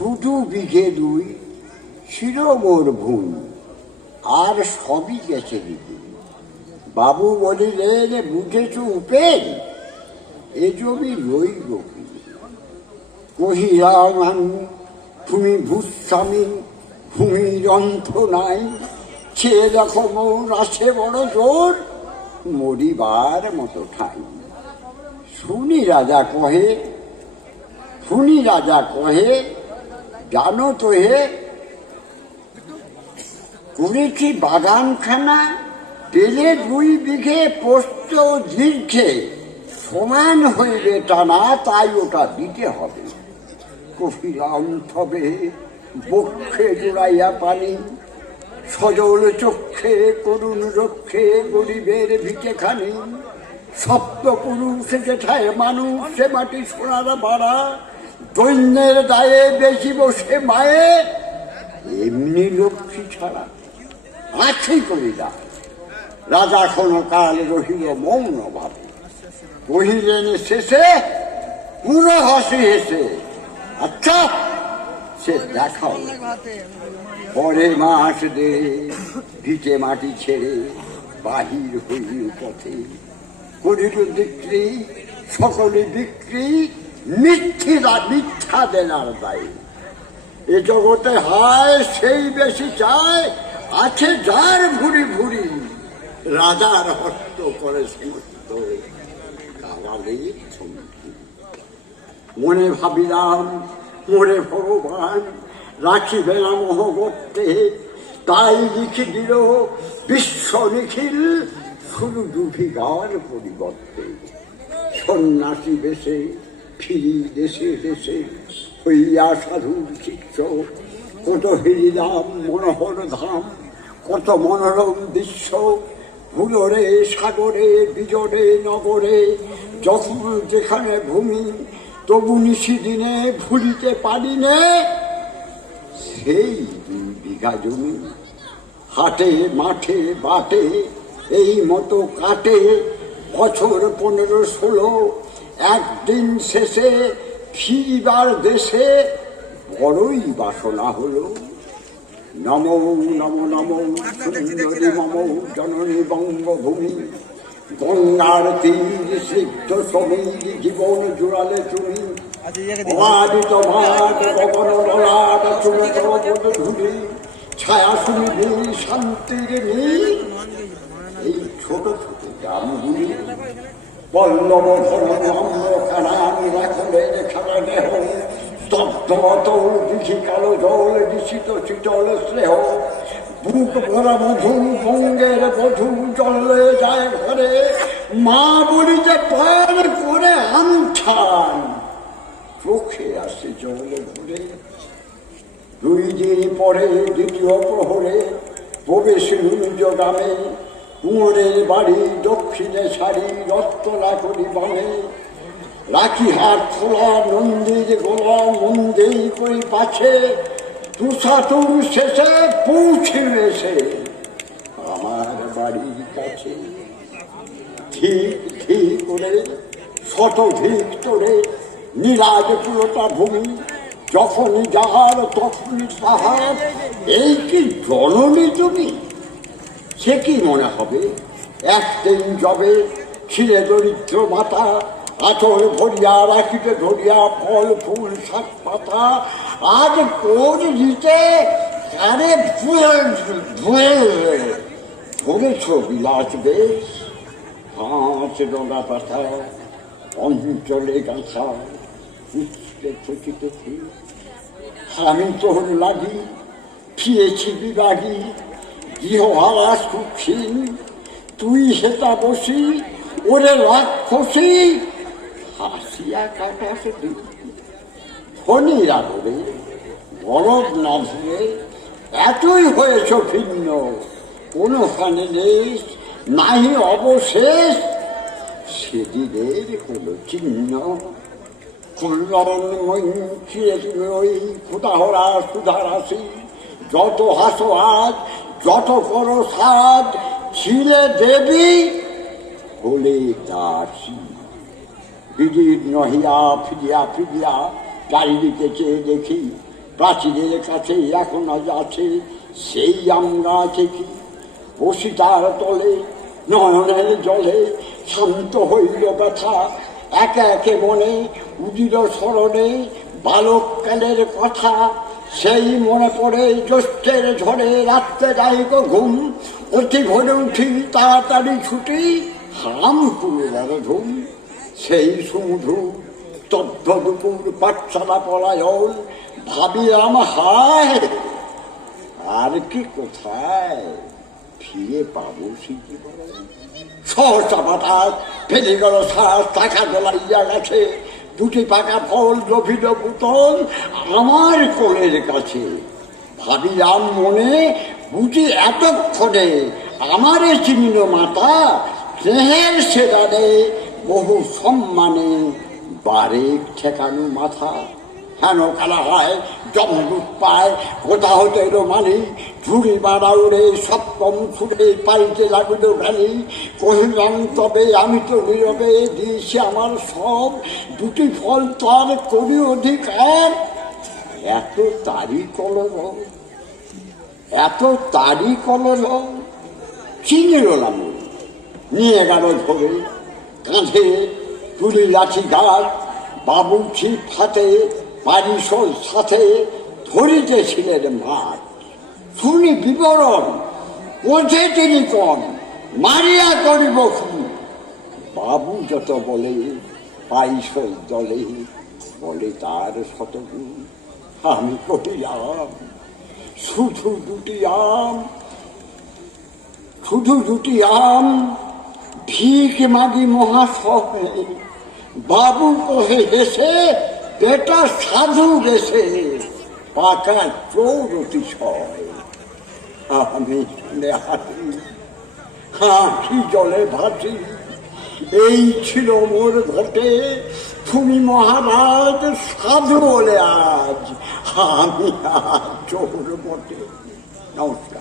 শুধু বিঘে দুই ছিল মোর ভুল। আর সবই গেছে দিদি। বাবু বলিলেন, বুঝেছ উপেন? এ জমি রইল কি? কহিলাম, আমি তুমি ভূস্বামী ভূমি অন্ত নাই। ছেলে দেখো মোর আছে বড় জোর, মরিবার মতো ঠাই। শুনি রাজা কহে, শুনি রাজা কহে জানো তো হে করেছি বাগানখানা পেলে দুই বিঘে পোস্ত দীর্ঘে সমান হইবে টানা তাই ওটা দিতে হবে। কফিলাম তবে বক্ষে জোড়াইয়া পানি, সজল চক্ষে করুণ রক্ষে গরিবের ভিটে খানি সপ্ত পুরুষ যেঠায় মানুষ সে মাটি সোনার বাড়া দৈন্যের দায়ে বেশি বসে মায়ে, এমনি লক্ষ্মী ছাড়া আছে করিলা রাজা ক্ষণকাল রহিল মৌন ভাবে কহিলেন, শেষে পুরো হাসি হেসে আচ্ছা সে দেখাও। পরে মাস দে, ভিটে মাটি ছেড়ে বাহির হইল পথে। করিল বিক্রি, সকলে বিক্রি মিথ্যে দেনার দায়ী। এ জগতে হায়, সেই বেশি চায়, আছে যার ভুরি ভুরি রাজার হস্ত করে সমস্ত মনে ভাবিলাম মোরে ভগবান, রাখিবে না মহবত্তে তাই লিখে দিল বিশ্ব নিখিল শুধু দুভিগার পরিবর্তে। সন্ন্যাসী বেশে ফিরি দেশে দেশে হইয়া সাধুর শিষ্য, কত হেরিলাম মনোহর ধাম, কত মনোরম দৃশ্য, ভুলরে, সাগরে, বিজরে, নগরে, যখন যেখানে ভূমি, তবু নিশি দিনে ভুলিতে পারি নে সেই দুই বিঘা জমি, হাটে, মাঠে, বাটে, এই মতো কাটে বছর পনেরো ষোলো একদিন শেষে ফিরিবার দেশে বড়ই বাসনা হলো। নম নম নম, সুন্দরী মম, জননী বঙ্গভূমি। গঙ্গার তীর সিদ্ধ সমীর জীবন জুড়ালে তুমি। অবাধিত মাঠ গগন ললাট চুমত ধুলি ছায়া শুনিবি শান্তির নীল। এই ছোট ছোট গ্রামগুলি পল্লব নম্র কানান রাখলে খানা দেহ স্তব্ধ অতল দিঘি কালো জল দিশিত শীতল স্নেহ বুক ভরা মধু বঙ্গের বধু জলে যায় ঘরে মা বলিতে পার করে আমঠান চোখে আসে জলে ঘুরে দুই দিন পরে দ্বিতীয় প্রহরে প্রবেশ গ্রামে কুঁয়রের বাড়ি, দক্ষিণে সারি রত্তলা করি রাখি হাত খোলা মন্দির গোলা মন্দির করি পাছে। তুষাতুর শেষে পৌঁছিবে সে আমার বাড়ির কাছে। ঠিক ঠিক করে, শত ভিক তোরে নীলাজ পুরোটা ভূমি, যখনই যাহার তখনই তাহার। এই কি জননী তুমি? সে কি মনে হবে? একদিন যবে ছিলে দরিদ্র মাতা আচল ভরিয়া, রাখিতে ধরিয়া ফল, ফুল, শাক পাতা, আজ কোন দিতে আরে ধরেছ বিলাস বেশ? পাঁচ ডগা পাতা অঞ্চলে গাছা থকিতে ফুল আমি তোর লাগি ফিরেছি বিবাহী। গৃহহারা সুখীন তুই সেটা বসি, ওরে রাক্ষসী হাসিয়া বরফ না ধরে এতই হয়েছ ভিন্ন। কোনোখানে নেই, নাহি অবশেষ। সেদিনের কোনো চিহ্ন। কল্যাণময়ী চিরচিরই ক্ষুদাহরা সুধারাশি, যত হাসো আজ যত করো সাজ ছিলে দেবী হলে দাসী বিদির নহিয়া ফিরিয়া ফিরিয়া চারিদিকে চেয়ে দেখি, প্রাচীরের কাছে এখন আজ আছে সেই আমরা গাছে কি বসি তার তলে, নয়নের জলে শান্ত হইল ব্যথা। একে একে মনে উদিল স্মরণে বালককালের কথা সেই মনে পড়ে জ্যৈষ্ঠের ঝড়ে রাত্রে যাইক ঘুম। অতি ভোরে উঠি তাড়াতাড়ি ছুটি হাম পুরো ধুম। সেই সমুধু তদ্ধ দুপুর পাঠশালা পলায়ন ভাবিলাম হায় আর কি কোথায় ফিরে পাবো সিদ্ধি সহসা বাতাস ফেলে গেল শ্বাস টাকা জ্বলাইয়া গেছে দুটি পাকা ফল গভীর পুতল আমার কোলের কাছে। ভাবিলাম মনে বুঝি এতক্ষণে আমার চিহ্ন মাতা স্নেহের সেদারে বহু সম্মানে বারেক ঠেকানো মাথা। হেন খেলা হয় জমদূত পায় কোথা হতে এলো মানি। ঝুড়ি বাড়া উড়ে সপ্তম ছুড়ে পাইতে লাগিল ভ্যালি কহিলাম, তবে আমি তো নীরবে, দিয়েছি আমার সব। দুটি ফল তার কবি অধিকার। এত তারি কলর এত তারি কলর চিনিল না নিয়ে গেল ধরে। কাঁধে তুলি লাঠি গাছ বাবু ছিপ পারিসল সাথে ধরিতেছিলেন মাছ শুনি বিবরণ, বোঝে তিনি কন, মারিয়া করিব বাবু যত বলে পাইসল দলে, বলে তার শতগুণ। আমি করিলাম শুধু দুটি আম, শুধু দুটি আম, ভিক মাগি মহাশয়। বাবু কহে, হেসে বেটা সাধু দেশে পাকা চৌরতি ছয়। আমি হাঁটি জলে ভাসি। এই ছিল মোর ঘটে, তুমি মহারাজ সাধু বলে আজ। আমি আজ চোর বটে। নমস্কার।